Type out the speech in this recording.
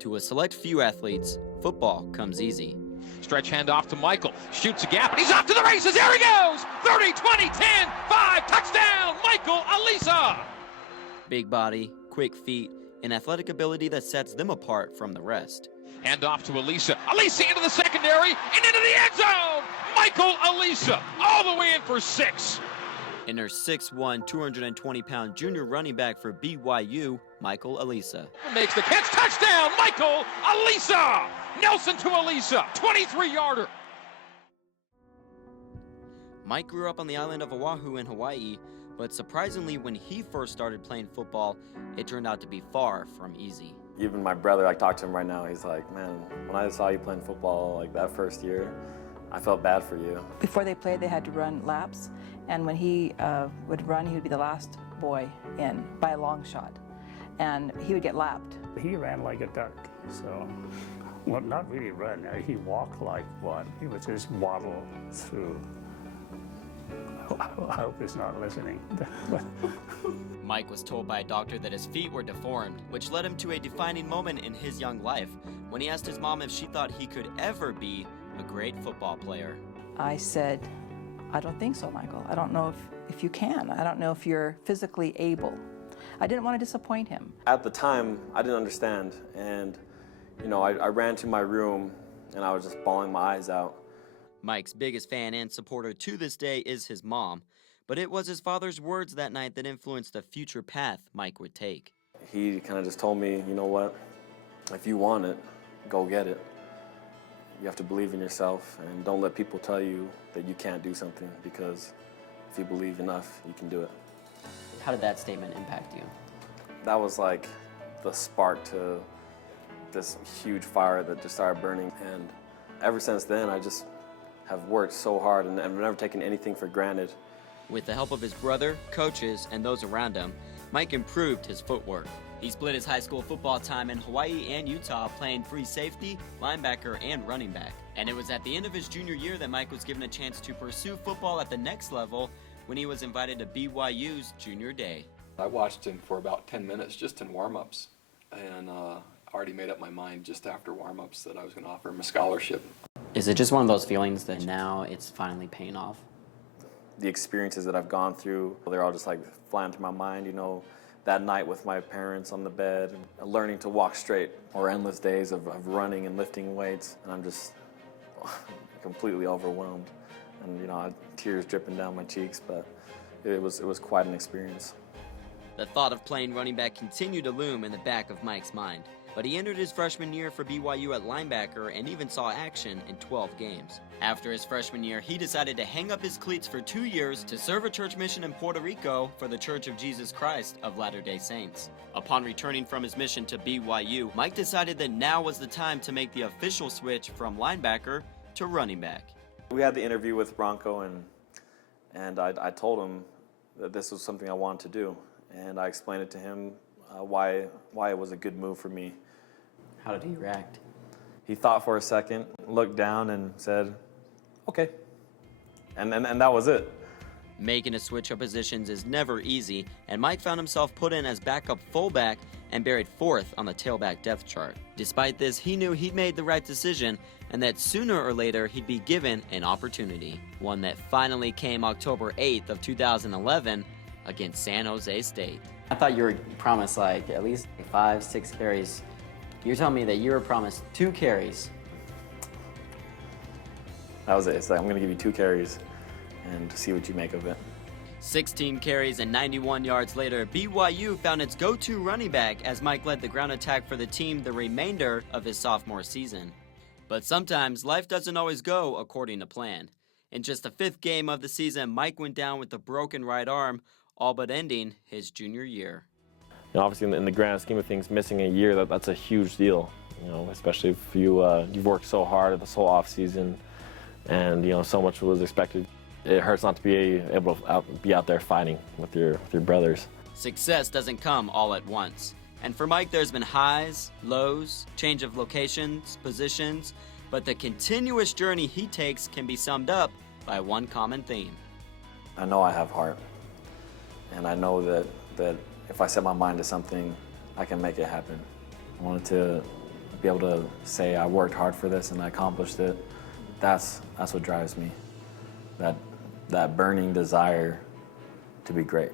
To a select few athletes, football comes easy. Stretch handoff to Michael, shoots a gap, and he's off to the races. There he goes! 30, 20, 10, 5, touchdown, Michael Alisa! Big body, quick feet, and athletic ability that sets them apart from the rest. Handoff to Alisa. Alisa into the secondary and into the end zone! Michael Alisa all the way in for 6. In her 6'1", 220-pound junior running back for BYU, Michael Alisa. Makes the catch, touchdown, Michael Alisa! Nelson to Alisa, 23-yarder. Mike grew up on the island of Oahu in Hawaii, but surprisingly, when he first started playing football, it turned out to be far from easy. Even my brother, I talk to him right now, he's like, man, when I saw you playing football like that first year, I felt bad for you. Before they played, they had to run laps, and when he would run, he would be the last boy in by a long shot, and he would get lapped. He ran like a duck, so, well, not really run, he walked like one. He would just waddle through. I hope he's not listening. Mike was told by a doctor that his feet were deformed, which led him to a defining moment in his young life when he asked his mom if she thought he could ever be a great football player. I said, I don't think so, Michael. I don't know if you can. I don't know if you're physically able. I didn't want to disappoint him. At the time, I didn't understand, and you know, I ran to my room and I was just bawling my eyes out. Mike's biggest fan and supporter to this day is his mom, but it was his father's words that night that influenced the future path Mike would take. He kind of just told me, you know what, if you want it, go get it. You have to believe in yourself and don't let people tell you that you can't do something, because if you believe enough, you can do it. How did that statement impact you? That was like the spark to this huge fire that just started burning, and ever since then I just have worked so hard and I've never taken anything for granted. With the help of his brother, coaches, and those around him, Mike improved his footwork. He split his high school football time in Hawaii and Utah playing free safety, linebacker, and running back. And it was at the end of his junior year that Mike was given a chance to pursue football at the next level when he was invited to BYU's junior day. I watched him for about 10 minutes just in warm-ups, and I already made up my mind just after warm-ups that I was going to offer him a scholarship. Is it just one of those feelings that now it's finally paying off? The experiences that I've gone through, they're all just like flying through my mind, you know, that night with my parents on the bed, learning to walk straight, or endless days of running and lifting weights, and I'm just completely overwhelmed. And you know, I had tears dripping down my cheeks, but it was quite an experience. The thought of playing running back continued to loom in the back of Mike's mind, but he entered his freshman year for BYU at linebacker and even saw action in 12 games. After his freshman year, he decided to hang up his cleats for 2 years to serve a church mission in Puerto Rico for the Church of Jesus Christ of Latter-day Saints. Upon returning from his mission to BYU, Mike decided that now was the time to make the official switch from linebacker to running back. We had the interview with Bronco, and I told him that this was something I wanted to do, and I explained it to him why it was a good move for me. How did he react? He thought for a second, looked down, and said, okay. And that was it. Making a switch of positions is never easy, and Mike found himself put in as backup fullback and buried 4th on the tailback depth chart. Despite this, he knew he'd made the right decision and that sooner or later he'd be given an opportunity. One that finally came October 8th of 2011 against San Jose State. I thought you were promised like at least 5-6 carries. You're telling me that you were promised 2 carries. That was it. It's like, I'm going to give you 2 carries and see what you make of it. 16 carries and 91 yards later, BYU found its go-to running back as Mike led the ground attack for the team the remainder of his sophomore season. But sometimes life doesn't always go according to plan. In just the 5th game of the season, Mike went down with a broken right arm, all but ending his junior year. You know, obviously, in the grand scheme of things, missing a year, that's a huge deal. You know, especially if you've worked so hard this whole off season, and you know so much was expected. It hurts not to be able to be out there fighting with your brothers. Success doesn't come all at once. And for Mike, there's been highs, lows, change of locations, positions, but the continuous journey he takes can be summed up by one common theme. I know I have heart. And I know that if I set my mind to something, I can make it happen. I wanted to be able to say I worked hard for this and I accomplished it. That's what drives me. That burning desire to be great.